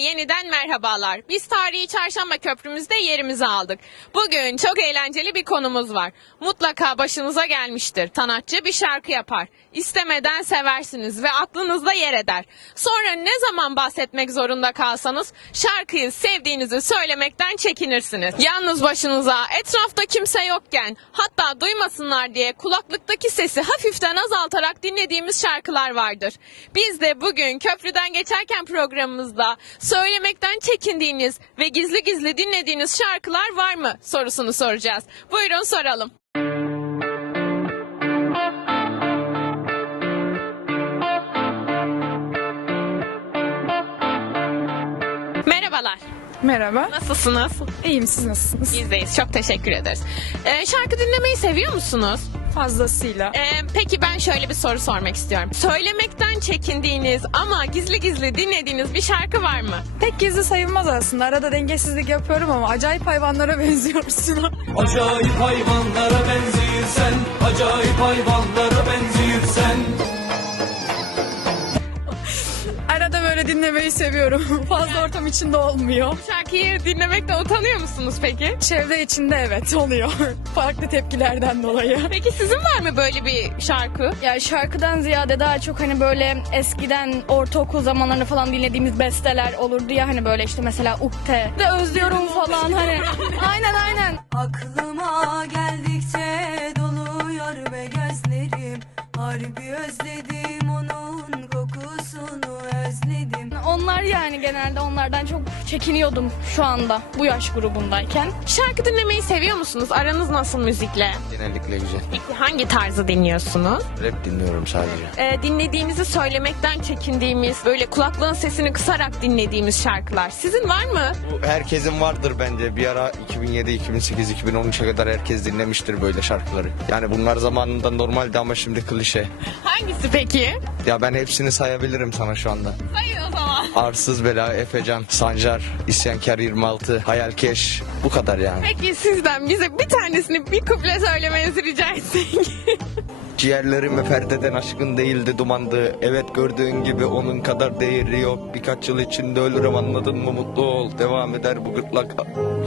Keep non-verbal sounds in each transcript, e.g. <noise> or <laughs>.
yeniden merhabalar. Biz tarihi çarşamba köprümüzde yerimizi aldık. Bugün çok eğlenceli bir konumuz var. Mutlaka başınıza gelmiştir. Sanatçı bir şarkı yapar. İstemeden seversiniz ve aklınızda yer eder. Sonra ne zaman bahsetmek zorunda kalsanız şarkıyı sevdiğinizi söylemekten çekinirsiniz. Yalnız başınıza etrafta kimse yokken hatta duymasınlar diye kulaklıktaki sesi hafiften azaltarak dinlediğimiz şarkılar vardır. Biz de bugün köprüden geçerken programımızda söylemekten çekindiğiniz ve gizli gizli dinlediğiniz şarkılar var mı sorusunu soracağız. Buyurun soralım. Merhaba. Nasılsınız? İyiyim siz nasılsınız? Bizdeyiz. Çok teşekkür ederiz. Ee, şarkı dinlemeyi seviyor musunuz? Fazlasıyla. Ee, peki ben şöyle bir soru sormak istiyorum. Söylemekten çekindiğiniz ama gizli gizli dinlediğiniz bir şarkı var mı? Pek gizli sayılmaz aslında. Arada dengesizlik yapıyorum ama acayip hayvanlara <laughs> benziyorsun. Acayip hayvanlara benziyorsen Acayip hayvanlara dinlemeyi seviyorum. <laughs> Fazla ortam içinde olmuyor. Şarkıyı dinlemekten utanıyor musunuz peki? Çevre içinde evet <laughs> oluyor. Farklı tepkilerden dolayı. Peki sizin var mı böyle bir şarkı? Ya şarkıdan ziyade daha çok hani böyle eskiden ortaokul zamanlarında falan dinlediğimiz besteler olurdu ya hani böyle işte mesela Ukte de özlüyorum falan hani. <laughs> aynen aynen. Aklıma geldikçe doluyor ve gözlerim Harbi özledim Genelde onlardan çok çekiniyordum şu anda bu yaş grubundayken. Şarkı dinlemeyi seviyor musunuz? Aranız nasıl müzikle? Genellikle güzel. Peki hangi tarzı dinliyorsunuz? Rap dinliyorum sadece. Ee, dinlediğimizi söylemekten çekindiğimiz, böyle kulaklığın sesini kısarak dinlediğimiz şarkılar. Sizin var mı? Bu herkesin vardır bence. Bir ara 2007, 2008, 2013'e kadar herkes dinlemiştir böyle şarkıları. Yani bunlar zamanında normaldi ama şimdi klişe. Hangisi peki? Ya ben hepsini sayabilirim sana şu anda. Sayın o zaman. Arsız Bela, Efecan, Sancar, İsyankar 26, Hayalkeş. Bu kadar yani. Peki sizden bize bir tanesini bir kuple söylemenizi rica etsek. <laughs> Ciğerlerime perdeden aşkın değildi dumandı. Evet gördüğün gibi onun kadar değeri yok. Birkaç yıl içinde ölürüm anladın mı mutlu ol. Devam eder bu gırtlak.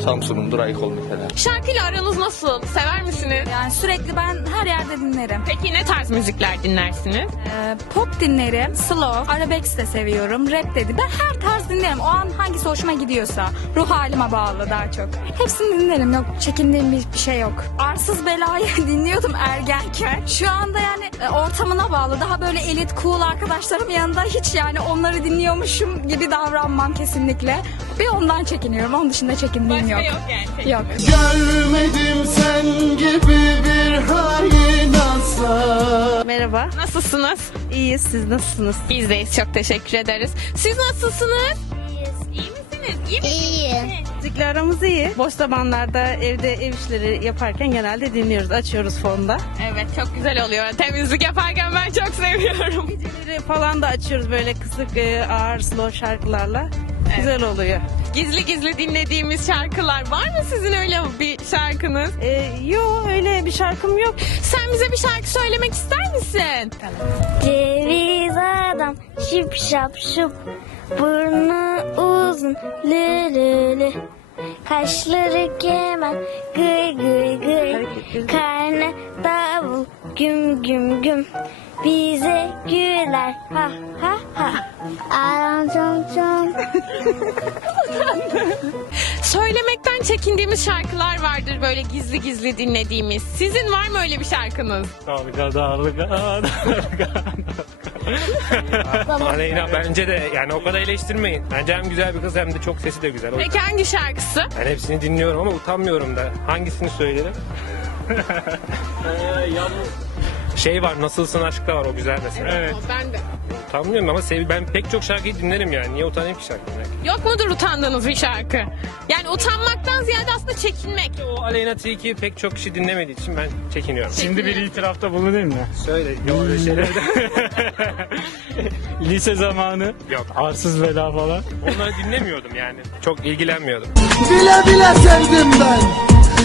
Samsun'umdur ayık ol mesela. Şarkıyla aranız nasıl? Sever misiniz? Yani sürekli ben her yerde dinlerim. Peki ne tarz müzikler dinlersiniz? Ee, pop dinlerim, slow, arabesk de seviyorum, rap dedi. Ben her tarz dinlerim. O an hangisi hoşuma gidiyorsa. Ruh halime bağlı daha çok. Hepsini dinlerim. Yok çekindiğim bir, bir şey yok. Arsız Bela'yı <laughs> dinliyordum ergenken. Şu anda yani e, ortamına bağlı. Daha böyle elit, cool arkadaşlarım yanında hiç yani onları dinliyormuşum gibi davranmam kesinlikle. Bir ondan çekiniyorum. Onun dışında çekindiğim Başka yok. yok yani. Yok. Görmedim sen gibi bir hain asla Merhaba, Nasılsınız? iyiyiz. Siz nasılsınız? Bizdeyiz. Çok teşekkür ederiz. Siz nasılsınız? İyi misiniz? İyi misiniz? Müzikle aramız iyi. Boş zamanlarda evde ev işleri yaparken genelde dinliyoruz. Açıyoruz fonda. Evet çok güzel oluyor. Temizlik yaparken ben çok seviyorum. Geceleri falan da açıyoruz böyle kısık, e, ağır, slow şarkılarla. Güzel oluyor. Gizli gizli dinlediğimiz şarkılar var mı sizin öyle bir şarkınız? E, yo öyle bir şarkım yok. Sen bize bir şarkı söylemek ister misin? Ceviz adam şıp şap şup Burnu uzun lü lü lü Kaşları keman gıy gıy gıy Karnı davul güm güm güm Bize güler ha ha ha Aram çom çom Söylemekten çekindiğimiz şarkılar vardır böyle gizli gizli dinlediğimiz. Sizin var mı öyle bir şarkınız? Dalga dalga dalga. <laughs> Aleyna bence de yani o kadar eleştirmeyin. Bence hem güzel bir kız hem de çok sesi de güzel. O Peki hangi şarkısı? Ben hepsini dinliyorum ama utanmıyorum da. Hangisini söylerim? <laughs> şey var Nasılsın Aşk'ta var o güzel mesela. Evet. Ben de. Utanmıyorum ama sev ben pek çok şarkıyı dinlerim yani. Niye utanayım ki şarkı dinlerken? Yok mudur utandığınız bir şarkı? Yani utanmaktan ziyade aslında çekinmek. O Aleyna Tilki'yi pek çok kişi dinlemediği için ben çekiniyorum. Şimdi bir itirafta bulunayım mı? Söyle. Yok öyle. <laughs> Lise zamanı, Yok. arsız vela falan. Onları dinlemiyordum yani. Çok ilgilenmiyordum. Bile bile sevdim ben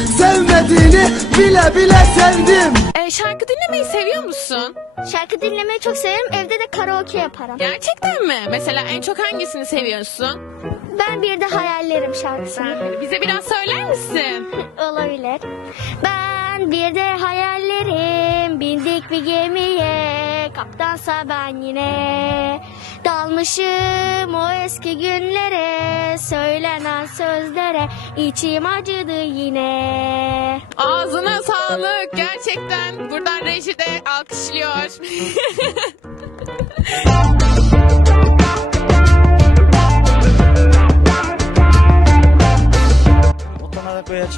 Sevmediğini bile bile sevdim E, şarkı dinlemeyi seviyor musun? Şarkı dinlemeyi çok severim. Evde de karaoke yaparım. Gerçekten mi? Mesela en çok hangisini seviyorsun? Ben bir de hayallerim şarkısını. Bize biraz söyler misin? <laughs> Olabilir. Ben bir de hayallerim bindik bir gemiye kaptansa ben yine dalmışım o eski günlere söylenen sözlere içim acıdı yine. Ağzına sağlık. Gerçekten buradan reji de alkışlıyor. <laughs>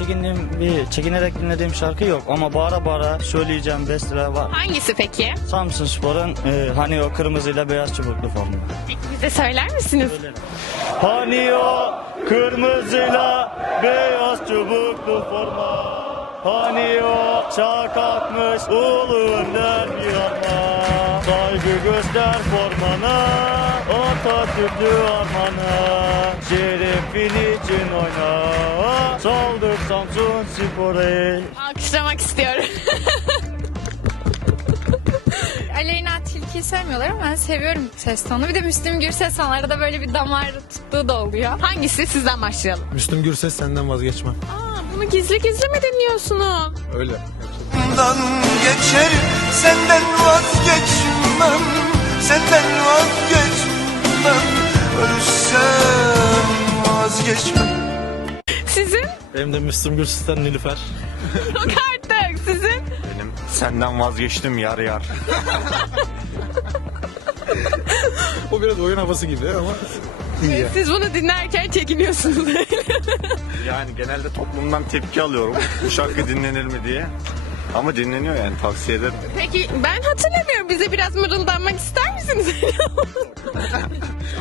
çekindiğim bir çekinerek dinlediğim şarkı yok ama bağıra bağıra söyleyeceğim besteler var. Hangisi peki? Samsun Spor'un e, hani o kırmızıyla beyaz çubuklu formu. Peki bize söyler misiniz? Hani o kırmızıyla beyaz çubuklu forma. Hani o çağ kalkmış ulu önder bir arma. Saygı göster formana, Atatürk'lü armana. Şerefin için oyna, saldır Samsun Spor'u. Alkışlamak istiyorum. <laughs> Aleyna Tilki'yi sevmiyorlar ama ben seviyorum ses tonu. Bir de Müslüm Gürses var. Arada böyle bir damar tuttuğu da oluyor. Hangisi? Sizden başlayalım. Müslüm Gürses senden vazgeçmem Aa, bunu gizli gizli mi dinliyorsunuz? Öyle Senden geçerim senden vazgeçmem Senden vazgeçmem Ölsem vazgeçmem Sizin? Benim de Müslüm Gürses'ten Nilüfer. Yok artık. Sizin? Benim senden vazgeçtim yar yar O biraz oyun havası gibi ama Siz bunu dinlerken çekiniyorsunuz. Yani genelde toplumdan tepki alıyorum Bu şarkı dinlenir mi diye Ama dinleniyor yani tavsiye ederim Peki ben hatırlamıyorum. Bize biraz mırıldanmak ister misiniz? <laughs>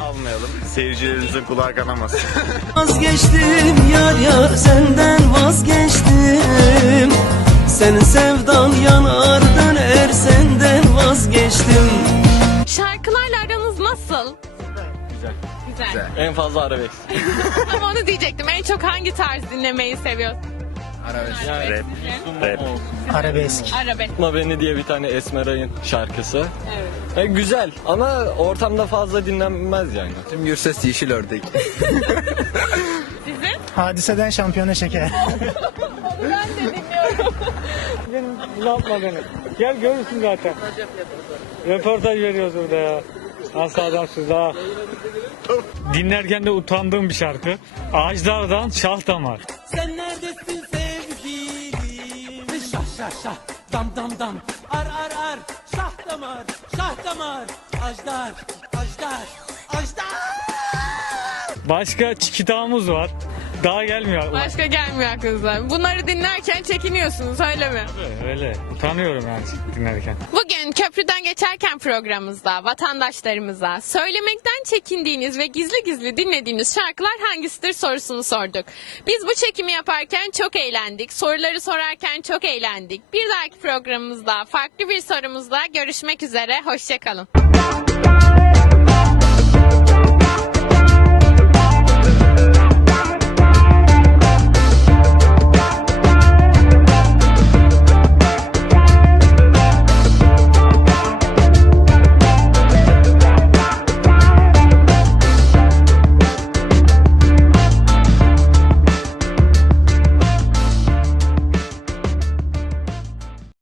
Almayalım Seyircilerinizin kulağı kanamasın <laughs> Vazgeçtim yar yar senden vazgeçtim Senin sevdan yanar döner senden vazgeçtim Şarkılarla aranız nasıl? Güzel. Güzel. En fazla arabesk. <laughs> Ama onu diyecektim. En çok hangi tarz dinlemeyi seviyorsun? Rap Rap Arabesk. Arabesk. Tutma Beni diye bir tane Esmeray'ın şarkısı. Evet. E, güzel ama ortamda fazla dinlenmez yani. Müslüm Gürses yeşil ördek. <laughs> Sizin? Hadiseden şampiyona şeker. <laughs> Uzatma beni. Gel görürsün zaten. Röportaj veriyoruz burada ya. Nasıl adamsınız ha? Dinlerken de utandığım bir şarkı. Ağaçlardan şah damar. Sen neredesin Şah şah dam dam dam. Ar ar ar. Şah damar şah damar. Ajdar ajdar ajdar. Başka çikitamız var. Daha gelmiyor. Başka gelmiyor aklınıza. Bunları dinlerken çekiniyorsunuz öyle mi? Öyle. Utanıyorum yani dinlerken. Bugün köprüden geçerken programımızda vatandaşlarımıza söylemekten çekindiğiniz ve gizli gizli dinlediğiniz şarkılar hangisidir sorusunu sorduk. Biz bu çekimi yaparken çok eğlendik. Soruları sorarken çok eğlendik. Bir dahaki programımızda farklı bir sorumuzda görüşmek üzere. Hoşçakalın.